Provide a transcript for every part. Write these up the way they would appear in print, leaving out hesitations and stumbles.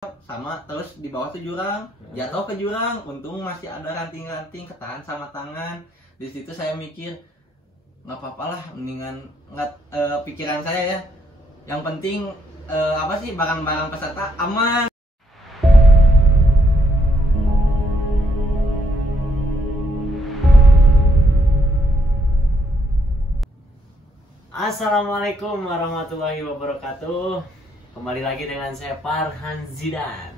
sama terus di bawah tuh jurang, jatuh ke jurang, untung masih ada ranting-ranting ketahan sama tangan. Di situ saya mikir nggak apa-apa lah, mendingan nggak pikiran saya ya, yang penting apa sih, barang-barang peserta aman. Assalamualaikum warahmatullahi wabarakatuh. Kembali lagi dengan saya Farhan Zidan.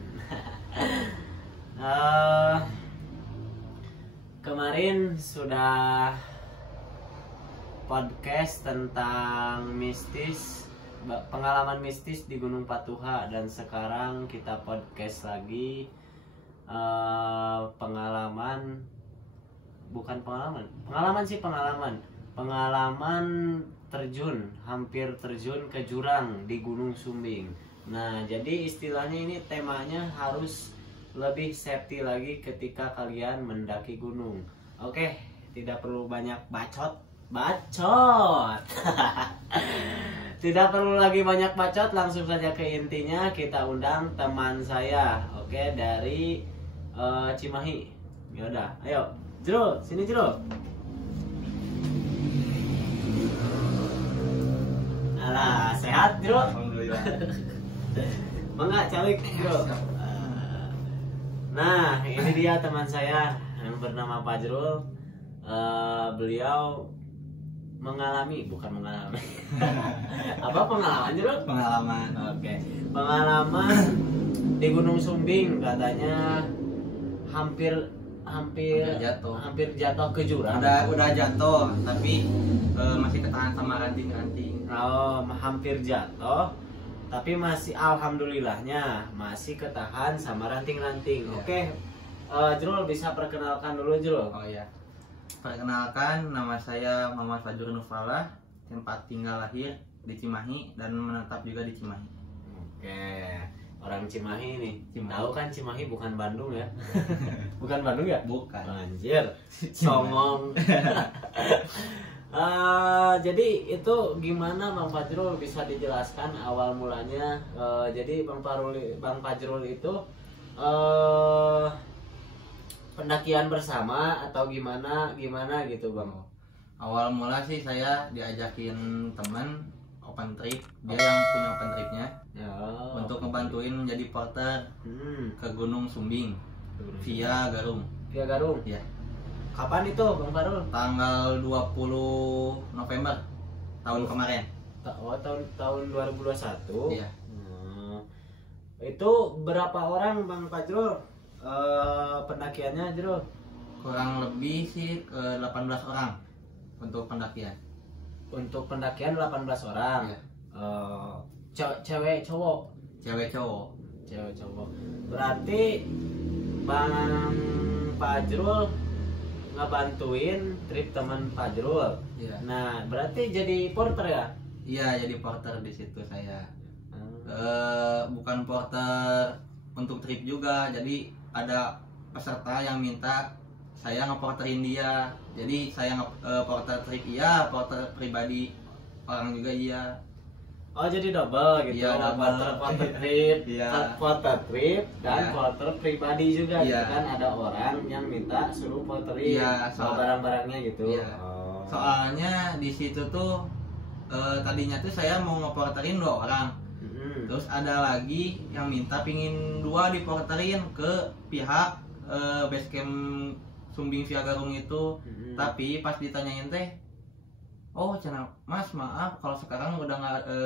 Kemarin sudah podcast tentang mistis, pengalaman mistis di Gunung Patuha, dan sekarang kita podcast lagi pengalaman hampir terjun ke jurang di Gunung Sumbing. Nah, jadi istilahnya ini temanya harus lebih safety lagi ketika kalian mendaki gunung. Oke, tidak perlu banyak bacot. Tidak perlu lagi banyak bacot, langsung saja ke intinya. Kita undang teman saya, oke, dari Cimahi. Yaudah, ayo, Jero, sini Jero. Alah, sehat Jero? Alhamdulillah. Mangga calik Jero. Nah, ini dia teman saya yang bernama Fajrul. Beliau bukan mengalami. Apa pengalaman Jero? Pengalaman. Oke. Pengalaman di Gunung Sumbing, katanya hampir jatuh ke jurang. Udah jatuh, tapi masih ketahan sama ranting-ranting. Oh, hampir jatuh, tapi masih, alhamdulillahnya masih ketahan sama ranting-ranting. Ya. Oke, Jrul bisa perkenalkan dulu Jrul. Oh iya, perkenalkan, nama saya Muhammad Fajrul Nufala, tempat tinggal lahir di Cimahi dan menetap juga di Cimahi. Oke, orang Cimahi nih. Cimahi. Tahu kan Cimahi bukan Bandung ya? Bukan Bandung ya? Bukan. Anjir, songong. Jadi itu gimana Bang Fajrul, bisa dijelaskan awal mulanya? Jadi Bang Fajrul itu pendakian bersama atau gimana gitu Bang? Awal mula sih saya diajakin teman open trip, dia yang punya open tripnya, untuk ngebantuin menjadi porter ke Gunung Sumbing via Garung. Via Garung? Ya. Kapan itu Bang Fajrul? Tanggal 20 November tahun kemarin. Tahun 2021. Iya. Itu berapa orang Bang Fajrul pendakiannya Jrul? Kurang lebih sih 18 orang untuk pendakian. Untuk pendakian 18 orang. Iya. Cewek cowok? Cewek cowok. Cewek cowok. Berarti Bang Fajrul ngebantuin trip teman Fajrul. Iya. Nah, berarti jadi porter ya? Iya, jadi porter di situ saya. Bukan porter untuk trip juga, jadi ada peserta yang minta saya ngeporterin dia. Jadi saya porter trip iya, porter pribadi orang juga iya. Oh, jadi double gitu. Iya, double. Porter trip, Iya. porter trip dan Iya. porter pribadi juga. Iya. Gitu kan, ada orang yang minta suruh porterin Iya, sama barang-barangnya gitu. Iya. Oh. Soalnya di situ tuh tadinya tuh saya mau ngeporterin 2 orang. Terus ada lagi yang minta pingin 2 diporterin ke pihak base camp Sumbing via Garung itu. Tapi pas ditanyain teh, oh cenah Mas, maaf kalau sekarang udah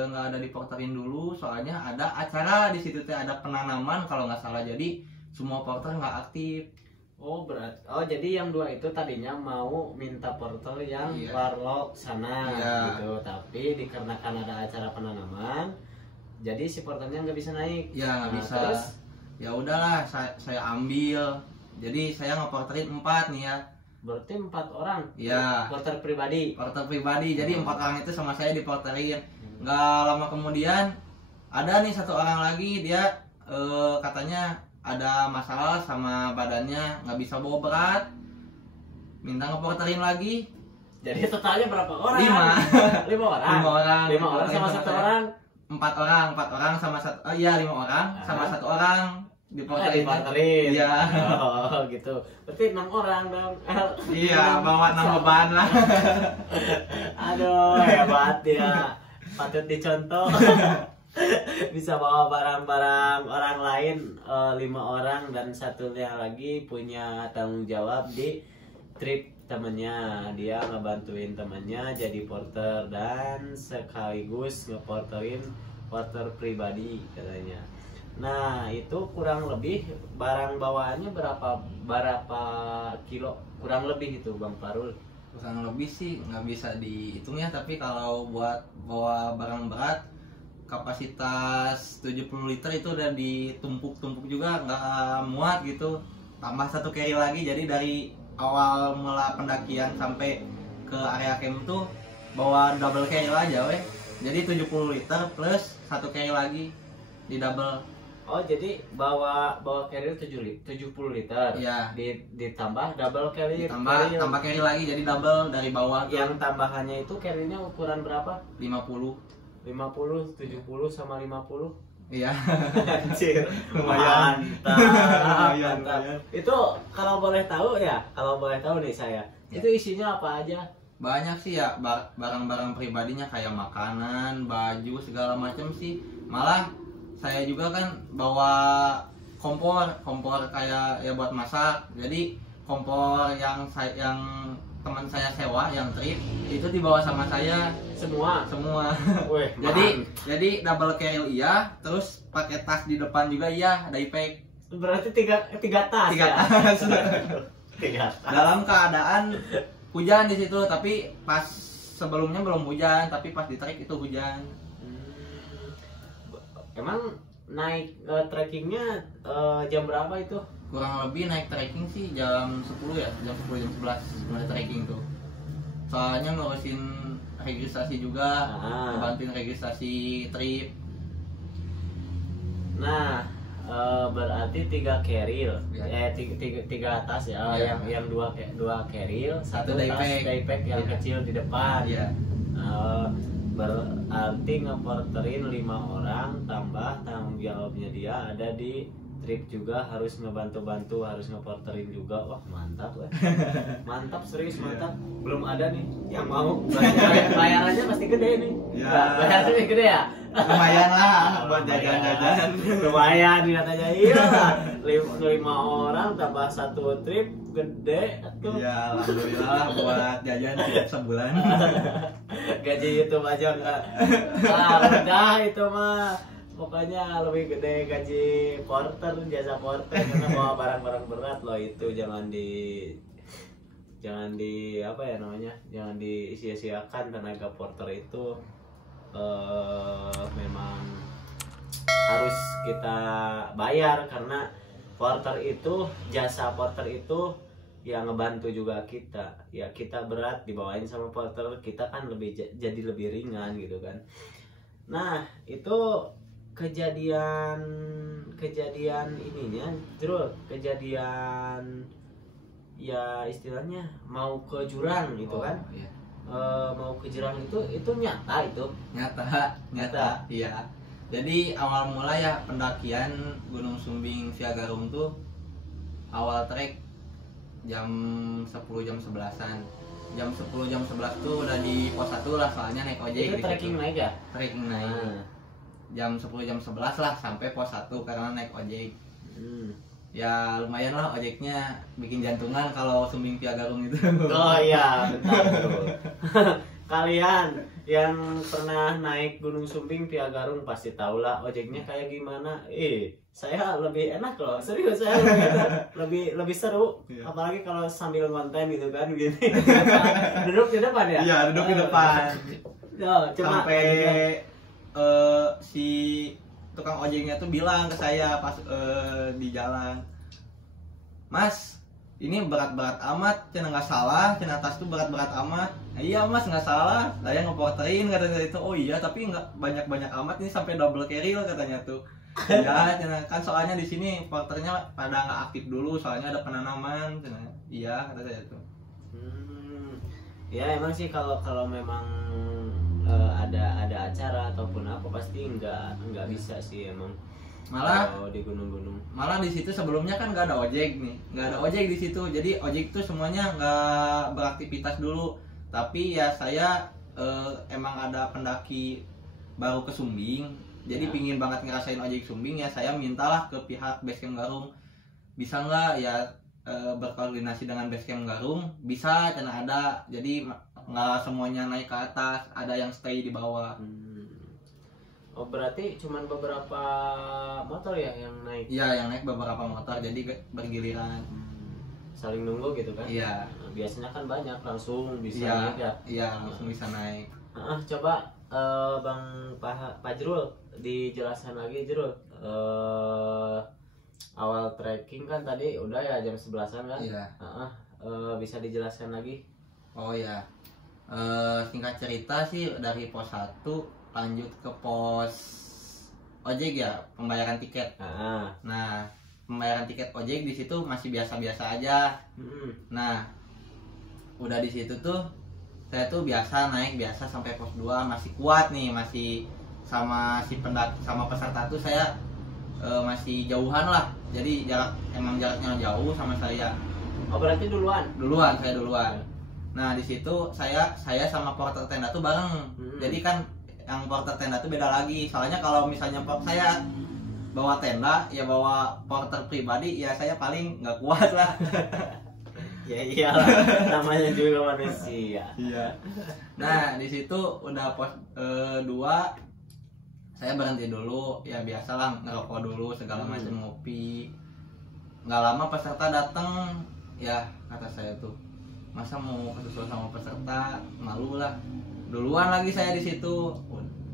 nggak ada diporterin dulu, soalnya ada acara di situ teh, ada penanaman kalau nggak salah, jadi semua porter nggak aktif. Jadi yang 2 itu tadinya mau minta porter yang Iya. warlock sana Iya. gitu, tapi dikarenakan ada acara penanaman, jadi si porternya nggak bisa naik. Ya nggak Nah, bisa. terus? Ya udahlah, saya ambil. Jadi saya ngeporterin 4 nih ya. Berarti 4 orang. Iya. Porter pribadi. Porter pribadi. Jadi 4 orang itu sama saya diporterin. Nggak lama kemudian ada nih 1 orang lagi, dia katanya ada masalah sama badannya, nggak bisa bawa berat, minta ngeporterin lagi. Jadi totalnya berapa orang? 5. 5 orang. 5 orang. 5 orang sama 1 orang. empat orang sama satu, iya 5 orang sama 1 orang diporterin. Iya. Oh gitu. Berarti 6 orang dong. Iya, bawa 6 beban lah. Aduh, hebat ya. Patut dicontoh. Bisa bawa barang-barang orang lain 5 orang dan satunya lagi punya tanggung jawab di trip temennya. Dia ngebantuin temennya jadi porter dan sekaligus ngeporterin porter pribadi katanya. Nah itu kurang lebih barang bawaannya berapa kilo kurang lebih itu Bang Farul? Kurang lebih sih nggak bisa dihitung ya, tapi kalau buat bawa barang berat kapasitas 70 liter itu udah ditumpuk-tumpuk juga nggak muat gitu. Tambah 1 carry lagi, jadi dari awal mula pendakian sampai ke area camp tuh bawa double carry aja weh. Jadi 70 liter plus 1 carry lagi di double. Oh jadi bawa carrier 70 liter. Iya. Ditambah double carrier. Tambah carry lagi jadi double dari bawah. Yang tambahannya itu carrier-nya ukuran berapa? 50, 70 sama 50. Iya. Anjir. Lumayan. Mantap. Itu kalau boleh tahu nih saya. Ya. Itu isinya apa aja? Banyak sih ya, barang-barang pribadinya kayak makanan, baju, segala macam sih. Malah saya juga kan bawa kompor kayak ya buat masak. Jadi kompor yang teman saya sewa yang trip itu dibawa sama saya semua. Weh, jadi double carry iya, terus pakai tas di depan juga iya, ada pack. Berarti tiga tas. Tas. Tiga tas. Dalam keadaan hujan di situ, tapi pas sebelumnya belum hujan, tapi pas di trek itu hujan. Emang naik trekkingnya jam berapa itu? Kurang lebih naik trekking sih jam 10 ya, jam 10 jam 11 mulai trekking tuh. Soalnya ngurusin registrasi juga, bantuin registrasi trip. Nah, berarti 3 carrier, ya. 3 tas ya, Ya. yang dua carrier, satu Daypack. tas daypack yang Ya. kecil di depan. Iya. Berarti ngeporterin 5 orang, tambah tanggung jawabnya dia ada di trip juga, harus ngebantu-bantu, harus ngeporterin juga. Wah mantap lah. Mantap, serius mantap. Belum ada nih yang mau. Bayarannya pasti gede nih. Ya. Bayarannya gede ya. Lumayan lah buat jajan-jajan. Lumayan katanya. Iya lah. 5 orang tambah 1 trip gede tuh. Ya alhamdulillah lah buat jajan tiap sebulan. Gaji YouTube aja enggak. Udah itu mah. Pokoknya lebih gede gaji porter, jasa porter, karena bawa barang-barang berat loh itu. Jangan di apa ya namanya, jangan disia-siakan. Tenaga porter itu memang harus kita bayar, karena porter itu, jasa porter itu yang ngebantu juga kita. Ya kita berat dibawain sama porter, kita kan jadi lebih ringan gitu kan. Nah itu kejadian ininya terus kejadian ya istilahnya mau ke jurang gitu kan. Iya. Mau ke jurang itu nyata Nyata iya. Jadi awal mula ya pendakian Gunung Sumbing Via Garung tuh awal trek jam 10 jam 11-an. Jam 10 jam 11 tuh udah di pos 1 lah, soalnya naik ojek. Itu trekking naik ya? Trekking naik. Jam 10 jam 11 lah sampai pos 1 karena naik ojek. Ya lumayan lah ojeknya, bikin jantungan kalau Sumbing Via Garung itu. Oh iya betul. Kalian yang pernah naik Gunung Sumbing Via Garung pasti tahu lah ojeknya kayak gimana. Saya lebih enak loh, serius, saya lebih seru. Iya. Apalagi kalau sambil konten gitu kan gini. Duduk di depan ya? Iya, duduk di depan. Sampai si tukang ojeknya tuh bilang ke saya pas di jalan, "Mas, ini berat-berat amat, cina nggak salah, cina tas tuh berat-berat amat." "Iya mas, nggak salah, saya ngeporterin," katanya itu. "Oh iya, tapi nggak banyak-banyak amat, ini sampai double carry," katanya tuh. "Ya, cina, kan soalnya di sini porternya pada nggak aktif dulu, soalnya ada penanaman," cina. "Iya," kata saya tuh. Ya emang sih kalau memang ada acara ataupun apa pasti nggak bisa sih emang. Malah di gunung-gunung. Malah di situ sebelumnya kan nggak ada ojek nih, nggak ada ojek di situ. Jadi ojek tuh semuanya nggak beraktivitas dulu. Tapi ya saya emang ada pendaki baru ke Sumbing, jadi pingin banget ngerasain ojek Sumbing ya. Saya mintalah ke pihak Basecamp Garung, bisa nggak ya berkoordinasi dengan Basecamp Garung. Bisa, karena ada. Jadi nggak semuanya naik ke atas, ada yang stay di bawah. Oh berarti cuman beberapa motor ya yang naik? Iya, yang naik beberapa motor, jadi bergiliran. Saling nunggu gitu kan? Iya. Nah, biasanya kan banyak langsung bisa naik ya? Iya, langsung bisa naik. Coba Bang Pajrul dijelaskan lagi Jrul. Awal trekking kan tadi udah ya jam 11-an kan? Iya. Bisa dijelaskan lagi? Oh ya, singkat cerita sih dari pos 1 lanjut ke pos ojek ya, pembayaran tiket. Nah, pembayaran tiket ojek di situ masih biasa-biasa aja. Nah, udah di situ tuh saya tuh biasa naik biasa sampai pos 2, masih kuat nih, masih sama si sama peserta tuh saya masih jauhan lah. Jadi jaraknya jauh sama saya. Oh berarti duluan? Saya duluan. Nah, di situ saya sama porter tenda tuh bareng. Jadi kan yang porter tenda tuh beda lagi. Soalnya kalau misalnya saya bawa tenda, ya bawa porter pribadi, ya saya paling nggak kuat lah. Ya iyalah, namanya juga manusia. Iya. Nah, di situ udah pos 2, saya berhenti dulu. Ya biasalah, ngerokok dulu segala macam, ngopi. Nggak lama peserta datang. Ya kata saya tuh, masa mau kesusul sama peserta, malu lah. Duluan lagi saya di situ.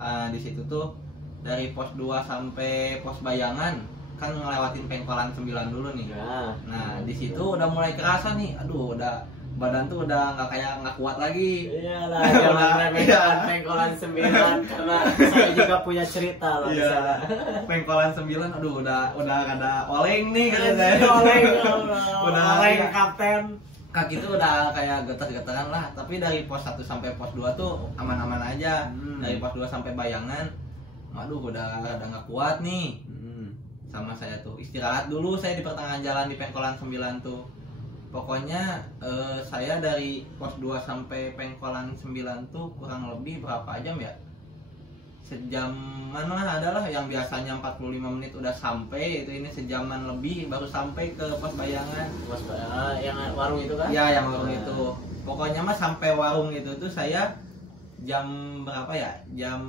Di situ tuh dari pos 2 sampai pos Bayangan kan ngelewatin Pengkolan 9 dulu nih. Nah, di situ udah mulai kerasa nih, aduh udah badan tuh udah nggak kuat lagi. Iyalah, jangan remehkan Pengkolan 9 karena saya juga punya cerita lah di sana. Pengkolan 9 aduh udah ada oleng nih kata saya. Oleng kapten. Kaki tuh udah kayak getar-getaran lah. Tapi dari pos 1 sampai pos 2 tuh aman-aman aja. Dari pos 2 sampai Bayangan, waduh udah nggak kuat nih. Sama saya tuh istirahat dulu saya di pertengahan jalan di Pengkolan 9 tuh. Pokoknya saya dari pos 2 sampai Pengkolan 9 tuh kurang lebih berapa jam ya? Sejaman lah, adalah yang biasanya 45 menit udah sampai, itu ini sejaman lebih baru sampai ke pos Bayangan. Yang warung itu kan? Ya, yang warung itu. Pokoknya mah sampai warung itu tuh saya jam berapa ya? Jam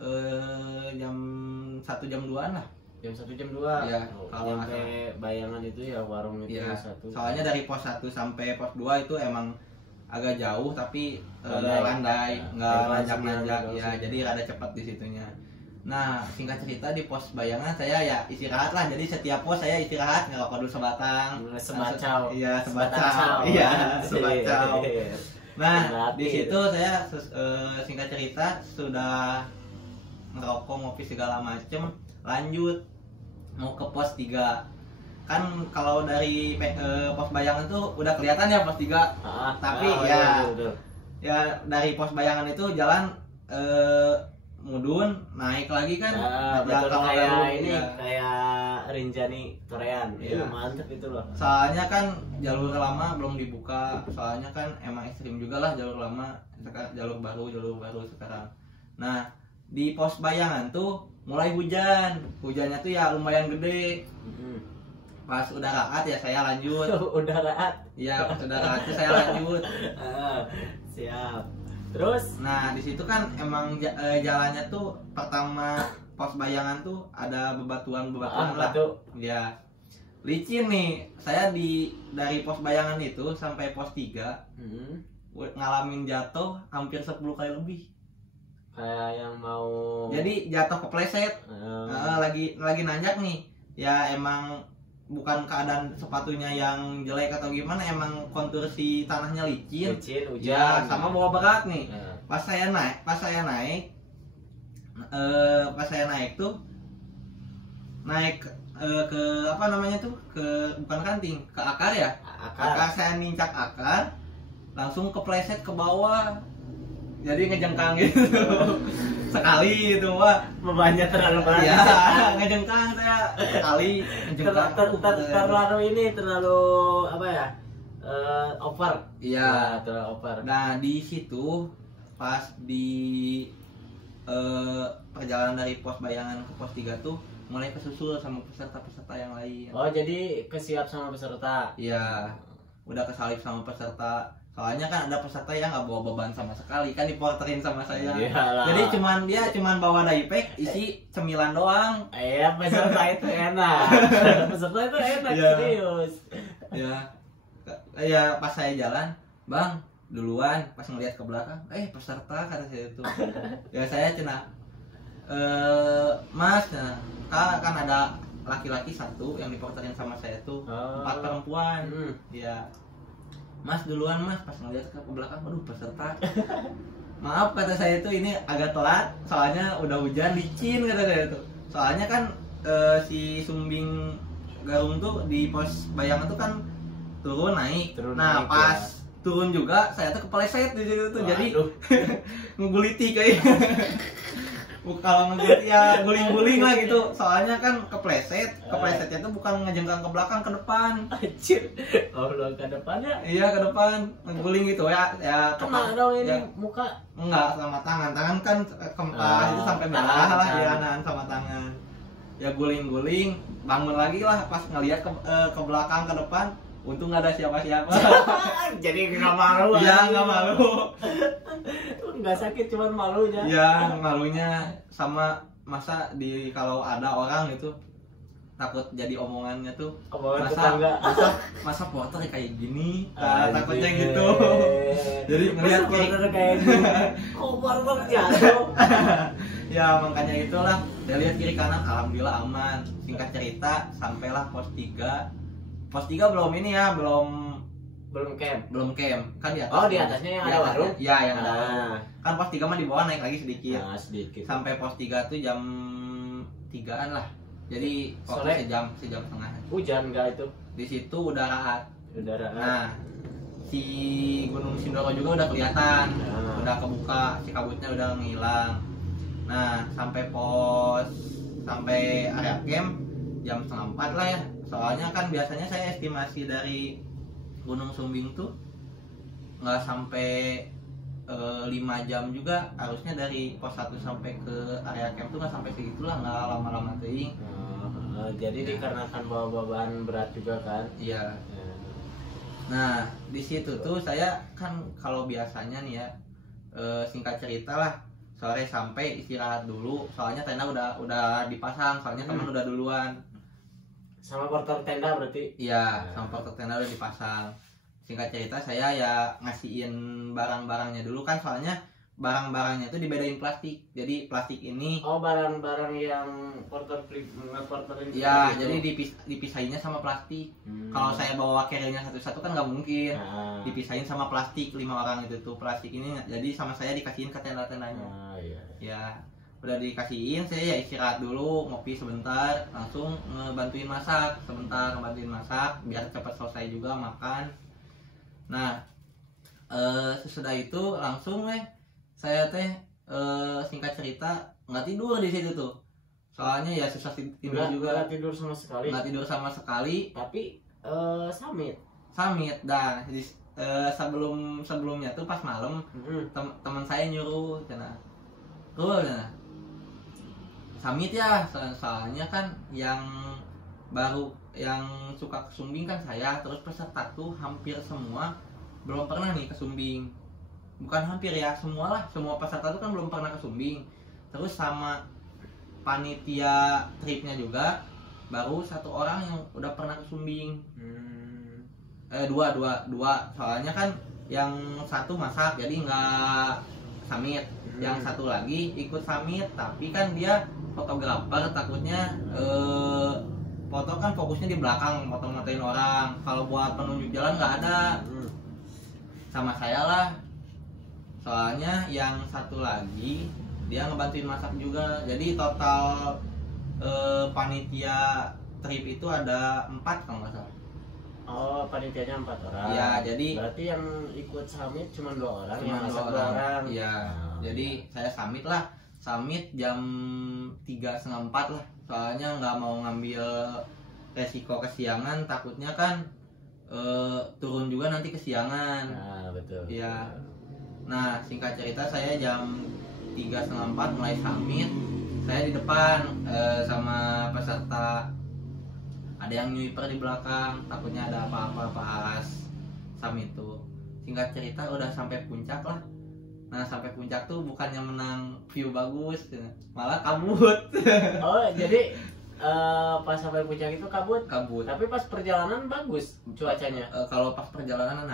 1 jam 2-an lah. Jam 1 jam 2. Ya, kalau sampai Bayangan itu ya warung itu ya, 1. soalnya dari pos 1 sampai pos 2 itu emang agak jauh tapi landai, nggak nanjak-nanjak ya, jadi rada cepat di situnya. Nah, singkat cerita di pos Bayangan saya ya istirahat lah. Jadi setiap pos saya istirahat, ngerokok dulu sebatang. Sebacau. Iya, sebacau. Iya, sebacau. Nah, di situ saya singkat cerita sudah ngerokok, ngopi segala macem, lanjut mau ke pos 3. Kan kalau dari pos Bayangan tuh udah kelihatan ya pos 3. Tapi ya dari pos Bayangan itu jalan mudun naik lagi kan. Betul, kayak ini kayak Rinjani Torean. Itu mantep itu loh. Soalnya kan jalur lama belum dibuka. Soalnya kan emang ekstrim juga lah jalur lama. Sekarang jalur baru sekarang. Nah, di pos Bayangan tuh mulai hujan. Hujannya tuh ya lumayan gede. Pas udah raat ya saya lanjut. Udah raat? Iya, pas udah raat tuh saya lanjut. Siap. Terus? Nah, di situ kan emang jalannya tuh pertama pos Bayangan tuh ada bebatuan lah. Ya. Licin nih. Saya dari pos Bayangan itu sampai pos 3 ngalamin jatuh hampir 10 kali lebih. Kayak yang mau, jadi jatuh kepleset. Lagi nanjak nih. Ya emang bukan keadaan sepatunya yang jelek atau gimana, emang kontur si tanahnya licin hujan ya, sama bawa berat nih. Pas saya naik tuh naik ke apa namanya tuh, ke bukan ranting, ke akar ya. Akar saya nincak akar, langsung kepleset ke bawah. jadi ngejengkang gitu. Sekali itu wah bebannya terlalu berat. ya ngejengkang saya sekali ngejengkang terlalu ini terlalu apa ya, over. Iya, terlalu over. nah di situ pas di perjalanan dari pos bayangan ke pos 3 tuh mulai kesusul sama peserta-peserta yang lain. Oh, jadi kesiap sama peserta. Iya, udah kesalip sama peserta. Soalnya kan ada peserta yang nggak bawa beban sama sekali, kan diporterin sama saya. Iyalah. Jadi dia cuman bawa diaper isi cemilan doang. Iya, peserta itu enak. Peserta itu enak, Iya. serius. Ya pas saya jalan, bang duluan, pas ngeliat ke belakang, peserta kata saya itu. Ya saya cenah, mas, kan ada laki-laki satu yang diporterin sama saya tuh, 4 perempuan. Ya, mas duluan mas, pas ngeliat ke belakang, aduh peserta. Maaf kata saya itu, ini agak telat, soalnya udah hujan, licin kata saya itu. Soalnya kan si Sumbing Garung tuh di pos bayangan tuh kan turun naik. Nah pas turun juga saya tuh kepleset di situ tuh. Jadi ngeguliti kayak kalau ngeguliti ya guling-guling lah gitu. Soalnya kan keplesetnya tuh bukan ngejengkang ke belakang, ke depan. Anjir. Oh, ke depannya? Iya, ke depan ngeguling gitu ya kena dong ini ya, muka. enggak sama tangan kan kempal itu sampai merah lah ya, nahan sama tangan. Ya guling-guling, bangun lagi lah pas ngeliat ke belakang, ke depan. Untung nggak ada siapa-siapa. Jadi nggak malu. Iya, nggak malu. Nggak sakit, cuman malunya. Iya, malunya sama masa kalau ada orang itu takut jadi omongannya tuh. Omongan tetangga. Masa porter kayak gini, takutnya gitu. Jadi ngeliat porter kayak gini. Kok porter jatuh? Ya makanya itulah. Dia lihat kiri kanan, alhamdulillah aman. Singkat cerita, sampailah pos 3. Pos 3 belum ini ya, belum camp kan di atas. Oh, di atasnya yang ada warung? Iya, yang ada warung. Kan pos 3 mah di bawah naik lagi sedikit. Nah, sedikit. Sampai pos 3 tuh jam 3-an lah. Jadi waktu sejam setengah. Hujan enggak itu? Di situ udah rahat. Nah, si Gunung Sindoro juga udah kelihatan. Udah kebuka, si kabutnya udah ngilang. Nah, sampai area camp jam 3:30 lah ya. Soalnya kan biasanya saya estimasi dari Gunung Sumbing tuh nggak sampai 5 jam juga, harusnya dari pos 1 sampai ke area camp tuh nggak sampai segitulah, nggak lama-lama teuing. Jadi dikarenakan bawa beban berat juga kan? Iya. Nah di situ tuh saya kan kalau biasanya nih ya, singkat cerita lah, sore sampai istirahat dulu, soalnya tenda udah dipasang, soalnya teman udah duluan. Sama porter tenda berarti? Iya, sama porter tenda udah dipasang. Singkat cerita saya ya ngasihin barang-barangnya dulu kan, soalnya barang-barangnya itu dibedain plastik. Jadi plastik ini barang-barang yang porter ini. ya, jadi dipisahinnya sama plastik. Kalau saya bawa carrier-nya satu-satu kan nggak mungkin. Dipisahin sama plastik, 5 orang itu tuh plastik ini. Jadi sama saya dikasihin ke tenda-tendanya. Iya. Ya, udah dikasihin, saya ya istirahat dulu, ngopi sebentar, langsung ngebantuin masak biar cepat selesai juga makan. Nah, sesudah itu langsung saya singkat cerita nggak tidur di situ tuh, soalnya ya susah tidur juga. Nggak tidur sama sekali. Tapi samit. Dan sebelumnya tuh pas malam teman saya nyuruh samit ya, soalnya kan yang suka ke Sumbing kan saya, terus peserta tuh hampir semua belum pernah nih ke Sumbing. Bukan hampir ya, semua peserta tuh kan belum pernah ke Sumbing. Terus sama panitia tripnya juga baru 1 orang yang udah pernah ke Sumbing. Dua, soalnya kan yang satu masak jadi nggak samit. Yang satu lagi ikut samit, tapi kan dia fotografer, takutnya foto kan fokusnya di belakang, foto-fotoin orang. Kalau buat penunjuk jalan nggak ada. Sama saya lah, soalnya yang satu lagi dia ngebantuin masak juga. Jadi total panitia trip itu ada 4 kalau nggak salah. Oh, panitianya 4 orang. Ya, jadi berarti yang ikut summit cuma 2 orang, cuma yang masak 2 orang. Iya. Jadi saya summit lah. Summit jam 3:30 lah. Soalnya nggak mau ngambil resiko kesiangan, takutnya kan turun juga nanti kesiangan. Nah, betul. Iya. Nah, singkat cerita saya jam 3:30 mulai summit. Saya di depan sama peserta. Ada yang nywiper di belakang, takutnya ada apa-apa pas summit itu. Singkat cerita udah sampai puncak lah. Nah, sampai puncak tuh bukannya menang view bagus, malah kabut. Oh, jadi pas sampai puncak itu kabut. Tapi pas perjalanan bagus cuacanya. Kalau pas perjalanan,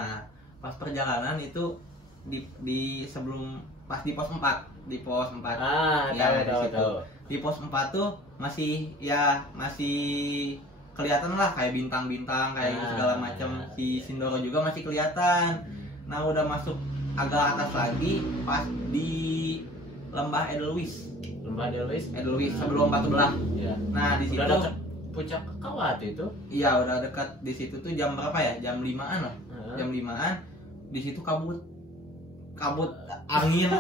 pas perjalanan itu di sebelum pas di pos 4, Ah, ya, tahu. Di pos 4 tuh masih kelihatan lah kayak bintang-bintang kayak segala macam. Si Sindoro juga masih kelihatan. Nah, udah masuk agak atas lagi pas di Lembah Edelweiss sebelum Batu Belah. Ya. Nah, di situ udah dekat puncak Kawat itu. Iya, udah dekat. Di situ tuh jam berapa ya? Jam 5-an lah. Jam 5-an. Di situ kabut,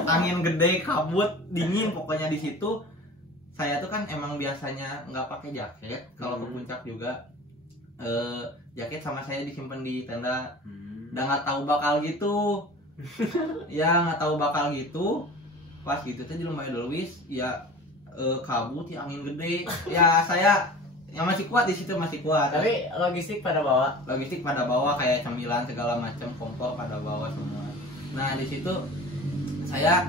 angin gede, kabut, dingin pokoknya di situ. Saya tuh kan emang biasanya nggak pakai jaket kalau ke puncak juga. Jaket sama saya disimpan di tenda. Udah nggak tahu bakal gitu. Ya nggak tahu bakal gitu. Pas gitu tuh di Lembah Edelweiss ya kabut, ya angin gede. Ya saya yang masih kuat di situ, masih kuat. Tapi logistik pada bawa kayak cemilan segala macam, kompor pada bawa semua. Nah, di situ saya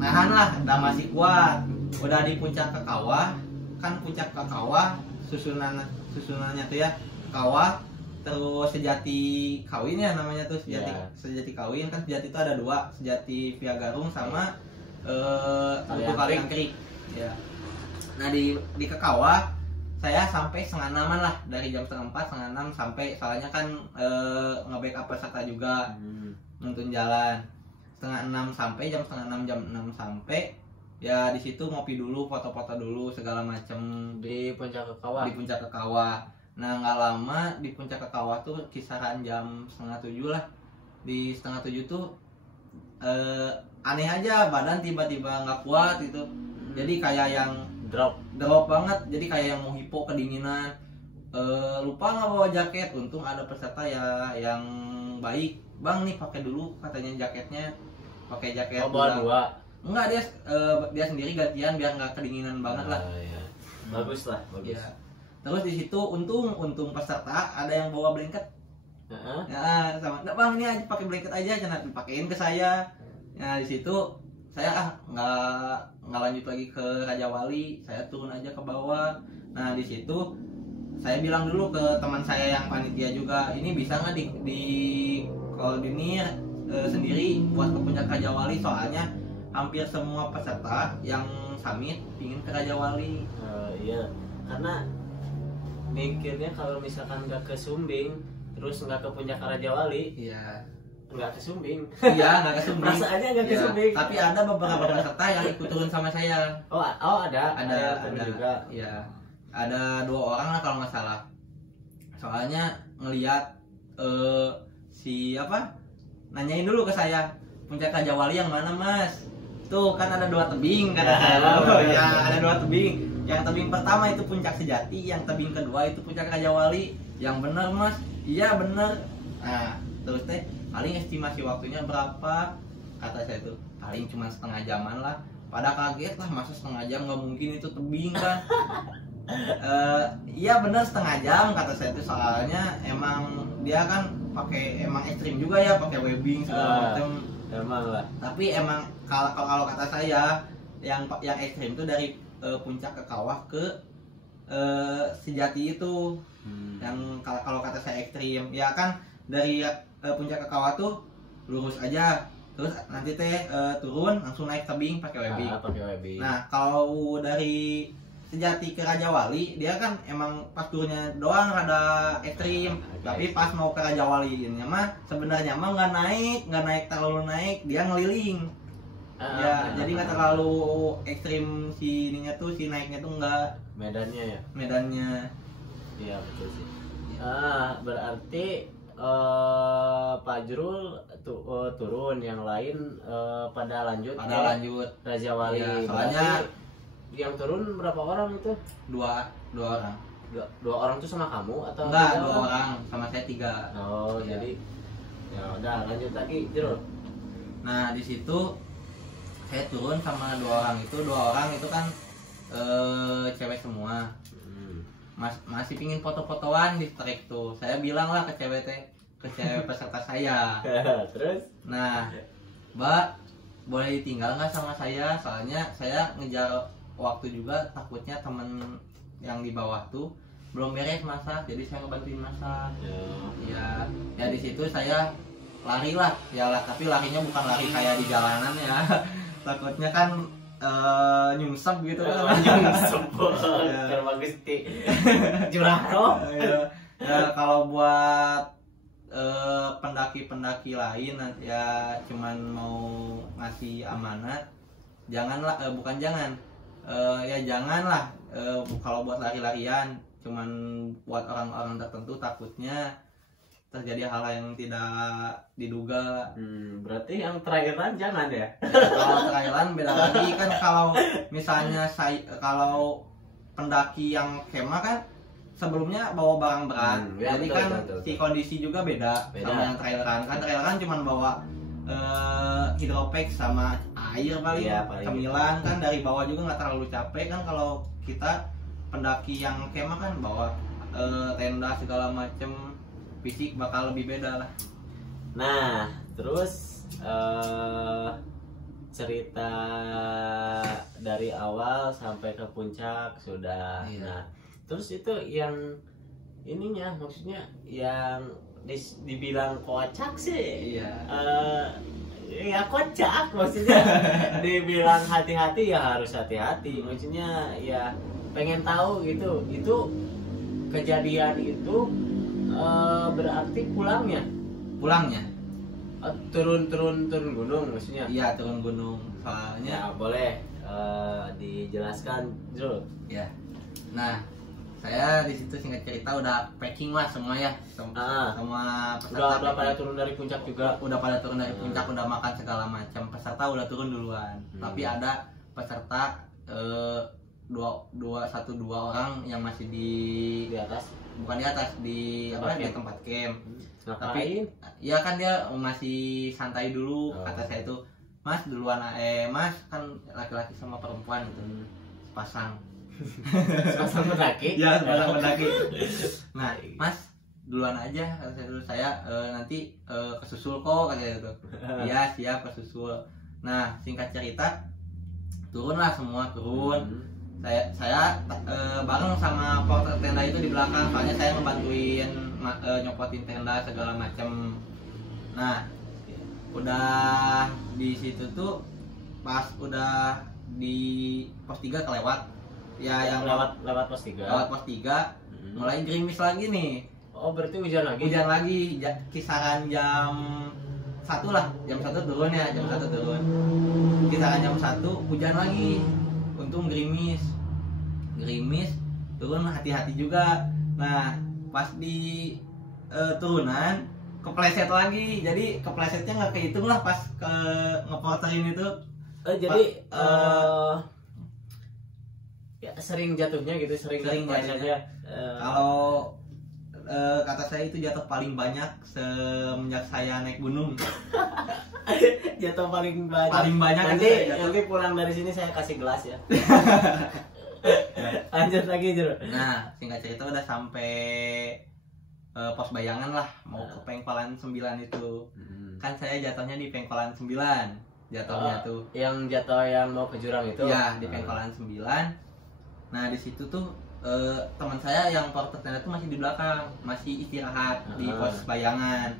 nahan lah, udah masih kuat. Udah di puncak ke kawah, kan puncak ke kawah susunannya tuh ya kawah, terus sejati kawin ya namanya tuh sejati kawin. Kan sejati itu ada 2, sejati Via Garung sama Buku Kaliangkrik ya. Nah, di ke kawah saya sampai 5:30 lah, dari jam 4:30 5:30 sampai, soalnya kan nge-backup peserta juga, nuntun jalan 5:30 sampai jam 6 sampai. Ya di situ ngopi dulu, foto-foto dulu segala macem di puncak ke kawah. Nah, nggak lama di puncak ke kawah tuh kisaran jam 6:30 lah. Di 6:30 tuh aneh aja, badan tiba-tiba nggak kuat gitu. Jadi kayak yang drop banget. Jadi kayak yang mau hipo, kedinginan. Lupa nggak bawa jaket. Untung ada peserta ya yang baik. Bang, nih pakai dulu katanya jaketnya. Pakai jaket. Bawa 2. Enggak, dia sendiri gantian biar nggak kedinginan banget lah. Ya. Bagus. Ya. Terus di situ untung peserta ada yang bawa blanket. Ya, sama. Nggak, Bang, ini aja pakai blanket aja, jangan dipakein ke saya. Nah, di situ saya nggak lanjut lagi ke Raja Wali, saya turun aja ke bawah. Nah, di situ saya bilang dulu ke teman saya yang panitia juga, ini bisa nggak di koordinir sendiri buat ke puncak Raja Wali, soalnya hampir semua peserta yang summit pingin ke Raja Wali. Iya, karena mikirnya kalau misalkan nggak ke Sumbing terus nggak ke puncak Raja Wali, iya, nggak ke Sumbing. Iya, nggak ke Sumbing. Perasaannya nggak ke Sumbing. Tapi ada beberapa peserta yang ikut turun sama saya. Oh ada juga. Iya, ada 2 orang lah kalau nggak salah. Soalnya ngelihat nanyain dulu ke saya, puncak Raja Wali yang mana, Mas? Tuh kan ada 2 tebing kata saya. Ya, ada 2 tebing. Yang tebing pertama itu puncak Sejati, yang tebing kedua itu puncak Raja Wali. Yang bener, Mas? Iya bener. Nah, terus paling estimasi waktunya berapa? Kata saya tuh paling cuma setengah jaman lah. Pada kaget lah, masa setengah jam, nggak mungkin itu tebing kan. Iya bener setengah jam kata saya tuh, soalnya emang dia kan emang ekstrim juga ya, pakai webbing segala macam. Emang lah. Tapi emang kalau kata saya yang ekstrim itu dari puncak ke kawah ke Sejati itu. Yang kalau kata saya ekstrim ya kan, dari puncak ke kawah tuh lurus aja, terus nanti turun langsung naik tebing pakai webbing. Nah, kalau dari Sejati ke Raja Wali dia kan emang pas turunnya doang ada ekstrim, tapi pas mau ke Raja Wali ini mah sebenarnya mah nggak terlalu naik, dia ngeliling. Ya, jadi nggak terlalu ekstrim si naiknya tuh nggak. Medannya. Medannya. Iya betul sih. Berarti Pak Jrul turun, yang lain pada lanjut Raja Wali. Ya, soalnya yang turun berapa orang itu? Dua orang. Dua orang tuh sama kamu atau enggak? Dua orang sama saya 3. Oh ya. Jadi ya udah lanjut lagi Jrul. Nah di situ saya turun sama 2 orang itu kan cewek semua. Masih pingin foto-fotoan di trek tuh. Saya bilang lah ke cewek peserta saya. Terus? Nah, Mbak, boleh ditinggal nggak sama saya? Soalnya saya ngejar waktu juga, takutnya temen yang di bawah tuh belum beres masak, jadi saya ngebantuin masak. Ya di situ saya lari lah, tapi larinya bukan lari kayak di jalanan ya. Takutnya kan nyungsep gitu kan. Nyungsep. Karena Gusti. Jurah. Ya kalau buat pendaki-pendaki lain ya cuman mau ngasih amanat, janganlah janganlah kalau buat lari-larian cuman buat orang-orang tertentu, takutnya terjadi hal yang tidak diduga. Berarti yang terakhiran jangan ya? Kalau terakhiran beda lagi kan. Kalau misalnya kalau pendaki yang kemah kan sebelumnya bawa barang berat, jadi betul, kan betul. Si kondisi juga beda. Sama yang traileran kan cuma bawa hidropack sama air paling, cemilan kan dari bawah juga nggak terlalu capek kan. Kalau kita pendaki yang kemah kan bawa tenda segala macem, fisik bakal lebih beda lah. Nah terus cerita dari awal sampai ke puncak sudah. Nah terus itu yang ininya, maksudnya yang dibilang kocak sih. Ya kocak maksudnya. Dibilang hati-hati ya harus hati-hati, maksudnya ya pengen tahu gitu. Itu kejadian itu berarti pulangnya turun gunung maksudnya. Iya, turun gunung. Soalnya ya, boleh dijelaskan Jrul. Ya. Nah, saya di situ singkat cerita udah packing lah semua ya. Semua peserta udah pada turun dari puncak juga. Udah pada turun dari puncak, udah makan segala macam. Peserta udah turun duluan. Tapi ada peserta 1-2 orang yang masih di atas, bukan di atas, di tempat camp. Tapi ya kan dia masih santai dulu. Kata saya itu, Mas duluan, Mas kan laki-laki sama perempuan itu sepasang pendaki. Ya, sepasang pendaki. Nah, Mas duluan aja, saya nanti kesusul kok, katanya itu. Iya, siap kesusul. Nah, singkat cerita turunlah semua turun. Saya bareng sama porter tenda itu di belakang, soalnya saya ngebantuin nyopotin tenda segala macam. Nah, udah di situ tuh pas udah di pos 3 kelewat. Ya yang lewat pos 3. Lewat pos 3 mulai gerimis lagi nih. Oh, berarti hujan lagi. Kisaran jam 1 lah. Jam 1 turun ya, jam 1 turun. Kisaran jam 1 hujan lagi. Untung gerimis turun, hati-hati juga. Nah pas di turunan kepleset lagi, jadi keplesetnya nggak kehitung lah pas ke ngeporterin itu. Jadi ya sering jatuhnya gitu, sering jatuhnya. Kalau kata saya itu jatuh paling banyak semenjak saya naik gunung. Jatuh paling banyak. Nanti pulang dari sini saya kasih gelas ya. Lanjut lagi Jrul. Nah, singkat cerita udah sampai pos bayangan lah, mau ke Pengkolan 9 itu. Kan saya jatuhnya di Pengkolan 9. Jatuhnya tuh. Yang jatuh yang mau ke jurang itu? Ya, di Pengkolan 9. Nah, di situ tuh teman saya yang porter tenda tuh masih di belakang, masih istirahat di pos bayangan.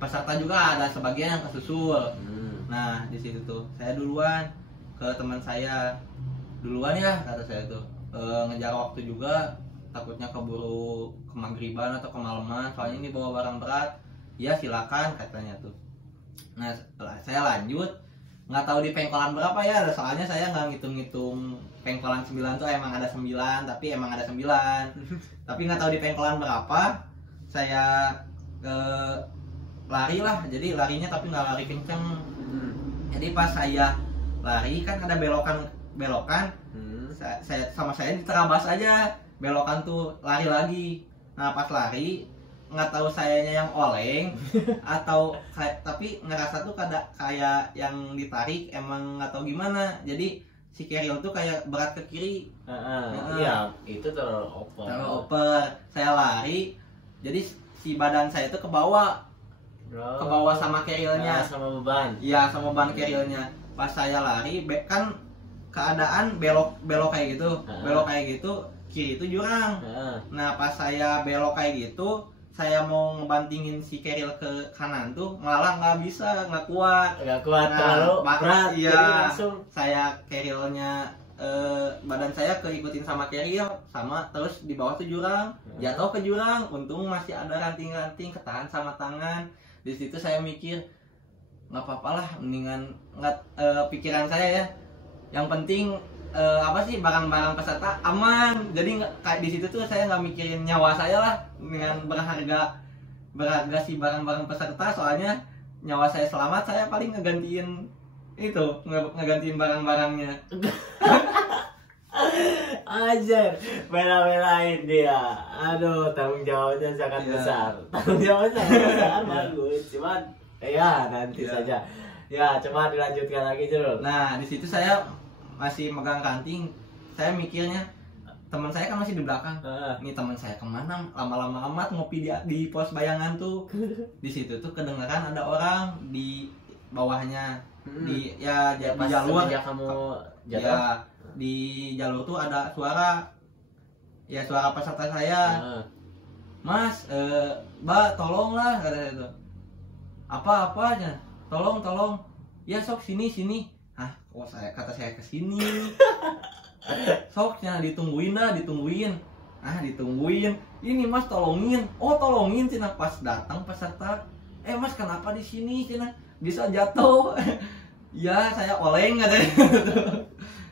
Peserta juga ada sebagian yang kesusul. Nah, di situ tuh saya duluan ke teman saya. Duluan ya, kata saya tuh. Ngejar waktu juga, takutnya keburu kemaghriban atau kemalaman, soalnya ini bawa barang berat. Ya silakan, katanya tuh. Nah, setelah saya lanjut nggak tahu di pengkolan berapa ya, soalnya saya nggak ngitung-ngitung pengkolan 9 tuh emang ada 9, tapi emang ada 9 tapi nggak tahu di pengkolan berapa saya lari lah, jadi larinya tapi nggak lari kenceng. Jadi pas saya lari kan ada belokan saya diterabas aja belokan tuh, lari lagi. Nah pas lari nggak tahu sayanya yang oleng atau tapi ngerasa tuh kayak yang ditarik, emang nggak tahu gimana, jadi si keril tuh kayak berat ke kiri. Iya, itu terlalu oper. Saya lari, jadi si badan saya tuh ke bawah sama kerilnya, sama beban. Iya, sama beban kerilnya. Pas saya lari, kan keadaan belok kayak gitu, belok kayak gitu, kiri itu jurang. Nah pas saya belok kayak gitu, saya mau ngebantingin si keril ke kanan tuh malah nggak bisa, nggak kuat, terlalu berat. Iya, langsung saya kerilnya badan saya keikutin sama keril, sama terus di bawah tuh jurang, jatuh ke jurang. Untung masih ada ranting-ranting ketahan sama tangan. Di situ saya mikir nggak apa-apa lah, mendingan pikiran saya ya, yang penting apa sih, barang-barang peserta aman. Jadi kayak di situ tuh saya nggak mikirin nyawa saya lah, dengan berharga si barang-barang peserta, soalnya nyawa saya selamat, saya paling ngegantiin barang-barangnya. Ajar, bela-belain dia. Aduh, tanggung jawabnya sangat besar. Bagus. Cuman ya nanti saja. Ya, coba dilanjutkan lagi dulu. Nah, di situ saya masih megang ranting. Saya mikirnya teman saya kan masih di belakang. Ini teman saya kemana? Lama-lama amat ngopi di pos bayangan tuh. Di situ tuh kedengeran ada orang di bawahnya. Di jalur. Kamu jatuh. Ya, di jalur tuh ada suara. Ya, suara peserta saya. Mas, Mbak, tolonglah, kata itu. Apa-apanya? Tolong. Ya sok sini. Kata saya ke sini. Soknya ditungguin. Ditungguin. Ini Mas tolongin. Oh, tolongin cina. Pas datang peserta, Mas kenapa di sini cina? Bisa jatuh. Ya, saya oleng katanya.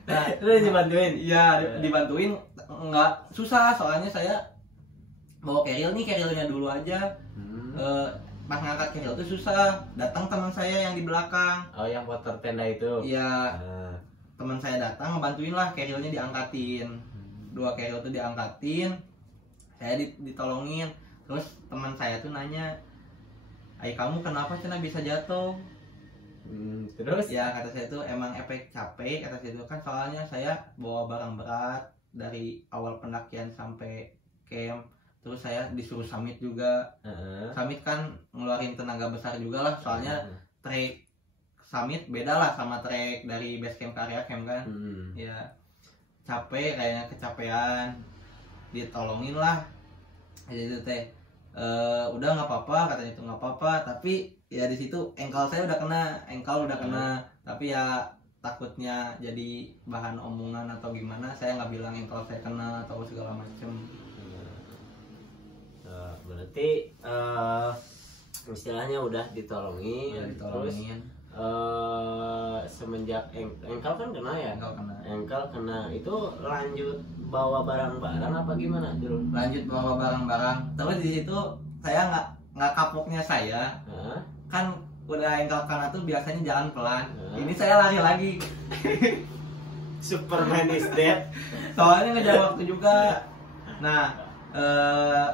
Nah, terus dibantuin. Iya, dibantuin. Enggak susah, soalnya saya bawa kerilnya dulu aja. Pas ngangkat keril itu susah, datang teman saya yang di belakang. Oh, yang motor tenda itu. Iya. Teman saya datang ngebantuin lah, kerilnya diangkatin. 2 keril itu diangkatin, saya ditolongin. Terus teman saya tuh nanya, kamu kenapa cina bisa jatuh? Terus? Ya kata saya tuh emang efek capek, kata saya tuh kan, soalnya saya bawa barang berat dari awal pendakian sampai camp. Terus saya disuruh summit juga. Summit kan ngeluarin tenaga besar juga lah, soalnya trek summit beda lah sama trek dari base camp ke area camp kan. Ya capek, kayaknya kecapean, ditolongin lah. Jadi teh udah nggak apa-apa, katanya itu nggak apa-apa. Tapi ya di situ engkel saya udah kena, tapi ya takutnya jadi bahan omongan atau gimana, saya nggak bilang engkel saya kena atau segala macem. Berarti istilahnya udah ditolongin. Terus semenjak engkel kan kena ya? Engkel kena itu lanjut bawa barang-barang apa gimana dulu? Lanjut bawa barang-barang. Terus di situ saya nggak kapoknya saya. Kan udah engkel kena tuh biasanya jalan pelan. Ini saya lari lagi. Superman is dead. Soalnya ngejar waktu juga. Nah,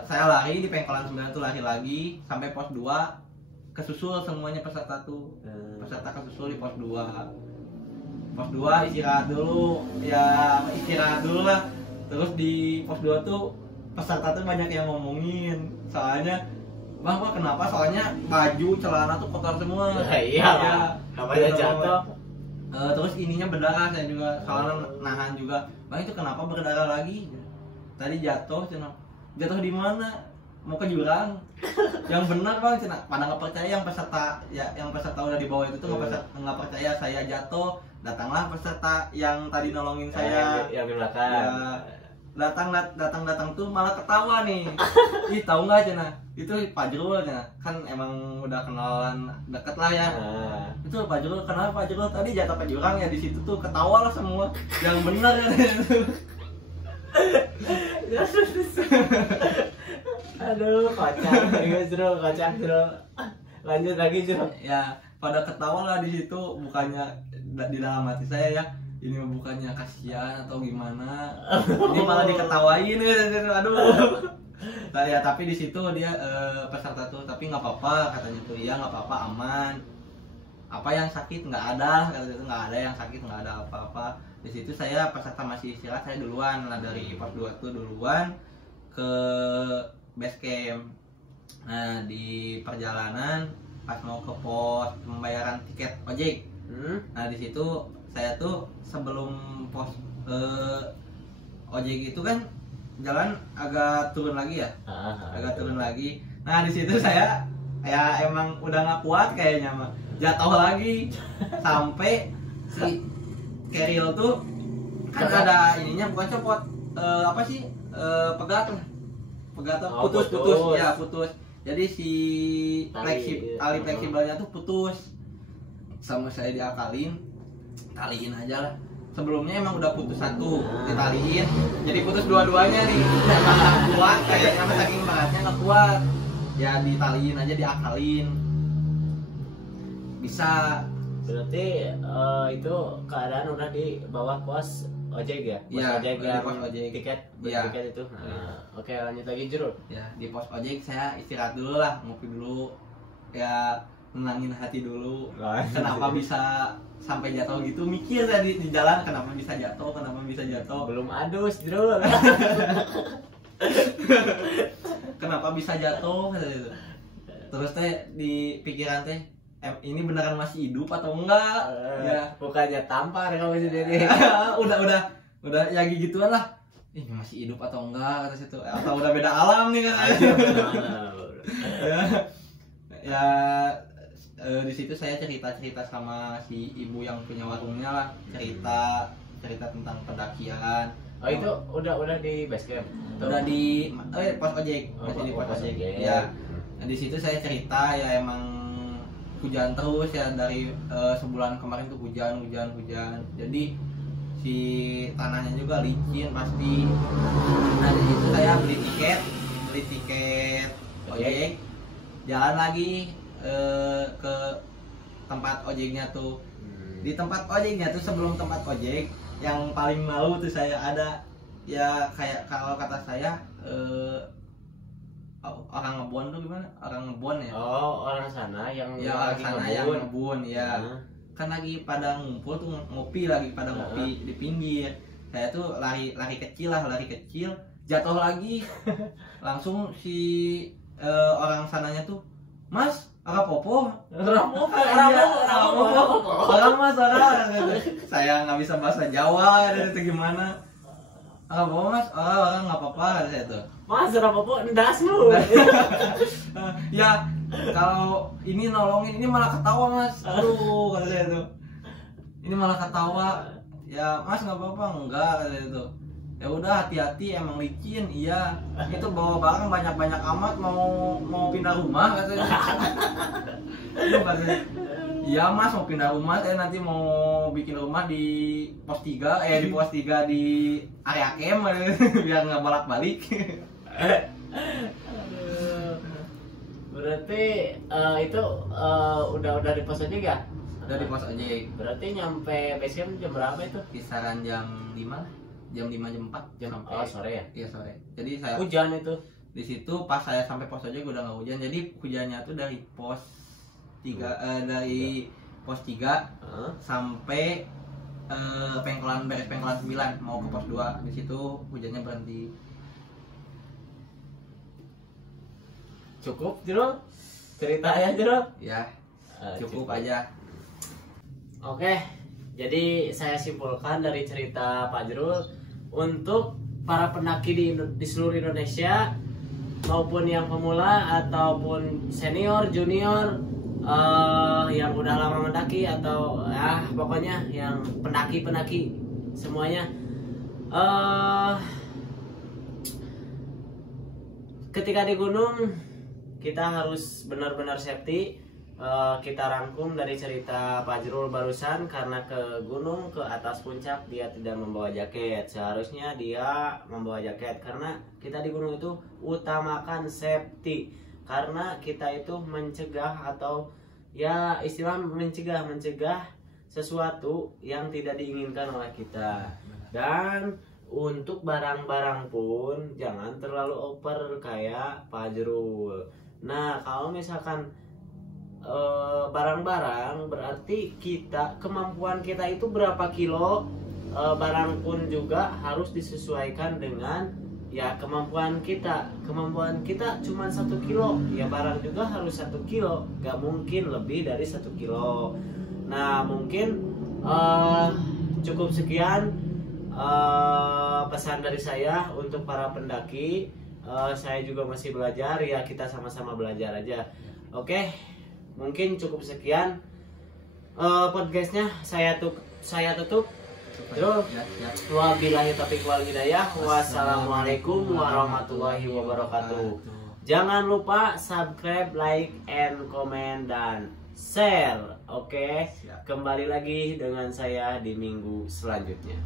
saya lari di pengkolan 9 tuh, lari lagi sampai pos 2, kesusul semuanya peserta tuh. Peserta kesusul di pos 2. Pos 2 istirahat dulu lah. Terus di pos 2 tuh peserta tuh banyak yang ngomongin, soalnya Bang, kenapa? Soalnya baju celana tuh kotor semua. Iya. Namanya jatuh. Terus ininya berdarah, saya juga soalnya nahan juga. Bang, itu kenapa berdarah lagi? Tadi jatuh di mana? Mau ke jurang. Yang benar Bang, pada nggak percaya yang peserta udah di bawah itu tuh nggak percaya saya jatuh. Datanglah peserta yang tadi nolongin saya. Yang di belakang. datang tuh malah ketawa nih. Ih, tahu nggak Cina? Itu Pak Jrul ya. Kan emang udah kenalan deket lah ya. Itu Pak Jrul, kenapa Pak Jrul tadi jatuh ke jurang ya, di situ tuh ketawa lah semua. Yang benar ya. Aduh, kocak, kocak Jrul. Lanjut lagi Jrul. Ya, pada ketawa lah di situ, bukannya di dalam hati saya ya. Ini bukannya kasihan atau gimana, ini malah diketawain gitu. Aduh. Nah, ya tapi di situ dia peserta tuh, tapi nggak apa-apa katanya tuh, iya nggak apa-apa, aman. Apa yang sakit nggak ada, katanya tuh nggak ada yang sakit, nggak ada apa-apa. Di situ saya peserta masih istirahat, saya duluan lah dari pos 2 tuh duluan ke base camp. Nah di perjalanan pas mau ke pos pembayaran tiket ojek, nah di situ saya tuh sebelum pos ojek itu kan jalan agak turun lagi ya, agak turun lagi. Nah di situ saya ya emang udah nggak kuat kayaknya mah, jatuh lagi sampai si keril tuh kan ada ininya, bukan copot, apa sih, pegat putus ya, putus. Jadi si tali fleksibelnya tuh putus, sama saya diakalin, taliin aja lah. Sebelumnya emang udah putus satu, ditaliin, jadi putus dua-duanya nih. Nggak kuat kayaknya, saking beratnya nggak kuat. Ya ditaliin aja, diakalin. Bisa. Berarti itu keadaan udah di bawah pos ojek ya? Pos ojek yang pos ojek. Tiket, tiket itu. Oke, lanjut lagi Jrul. Ya di pos ojek saya istirahat dulu lah, ngopi dulu. Ya nenangin hati dulu. Kenapa bisa sampai jatuh gitu, mikir saya di jalan, kenapa bisa jatuh. Belum adus Jrul. Kenapa bisa jatuh gitu. Terus teh di pikiran teh, ini beneran masih hidup atau enggak? Ya Bukannya tampar kamu sendiri. udah ya gituan lah. Ini masih hidup atau enggak kata situ, atau udah beda alam nih kan. Ya di situ saya cerita sama si ibu yang punya warungnya lah, cerita tentang pendakian. Oh itu udah di base camp? Udah di pos ojek, masih di pos ojek. Ya. Nah, di situ saya cerita ya emang hujan terus ya dari sebulan kemarin tuh hujan. Jadi si tanahnya juga licin pasti. Nah di situ saya beli tiket ojek, jalan lagi ke tempat ojeknya tuh. Di tempat ojeknya tuh, sebelum tempat ojek yang paling malu tuh saya ada ya, kayak kalau kata saya orang ngebon tuh gimana? Orang ngebon ya? Oh, orang sana yang ya, lagi ngebon ya. Kan lagi pada ngumpul tuh, ngopi di pinggir. Saya tuh lari kecil, jatuh lagi. Langsung si orang sananya tuh, "Mas, Rapopo." Orang Mas, orang. Saya nggak bisa bahasa Jawa, itu gimana? Rapopo Mas, orang nggak apa-apa saya tuh. Mas, Rapopo ndas lu. Ya kalau ini nolongin, ini malah ketawa Mas. Aduh kata saya tuh, ini malah ketawa. Ya Mas nggak apa-apa, enggak kata saya tuh. Ya udah, hati-hati, emang licin. Iya, itu bawa barang banyak amat, mau pindah rumah katanya. Iya Mas, mau pindah rumah, saya nanti mau bikin rumah di pos 3 di pos 3 di area camp biar nggak bolak-balik. Berarti itu udah di pos ojek ya? Udah di pos ojek. Berarti nyampe base camp jam berapa itu? Kisaran jam 5 lah. Jam 5 jam 4 sampai sore ya? Iya sore. Jadi saya hujan itu. Di situ pas saya sampai pos ojek udah nggak hujan. Jadi hujannya tuh dari pos 3 dari pos 3 sampai beres pengkolan 9 mau ke pos 2. Di situ hujannya berhenti. Cukup Jrul? Ceritanya Jrul? Ya, cukup aja. Oke, jadi saya simpulkan dari cerita Pak Jrul, untuk para pendaki di seluruh Indonesia maupun yang pemula ataupun senior, junior, yang udah lama mendaki atau pokoknya yang pendaki semuanya, ketika di gunung kita harus benar-benar safety. Kita rangkum dari cerita Pak Jrul barusan, karena ke gunung, ke atas puncak dia tidak membawa jaket. Seharusnya dia membawa jaket, karena kita di gunung itu utamakan safety, karena kita itu mencegah atau ya istilah mencegah sesuatu yang tidak diinginkan oleh kita. Dan untuk barang-barang pun jangan terlalu over kayak Pak Jrul. Nah, kalau misalkan barang-barang berarti kemampuan kita itu berapa kilo, barang pun juga harus disesuaikan dengan ya kemampuan kita cuma 1 kilo, ya barang juga harus 1 kilo, gak mungkin lebih dari 1 kilo. Nah, mungkin cukup sekian pesan dari saya untuk para pendaki. Saya juga masih belajar, ya kita sama-sama belajar aja. Oke, mungkin cukup sekian podcastnya. Saya tutup. Terus, wabillahi taufiq wal hidayah. Wassalamualaikum warahmatullahi wabarakatuh. Jangan lupa subscribe, like, and comment dan share. Oke, kembali lagi dengan saya di minggu selanjutnya.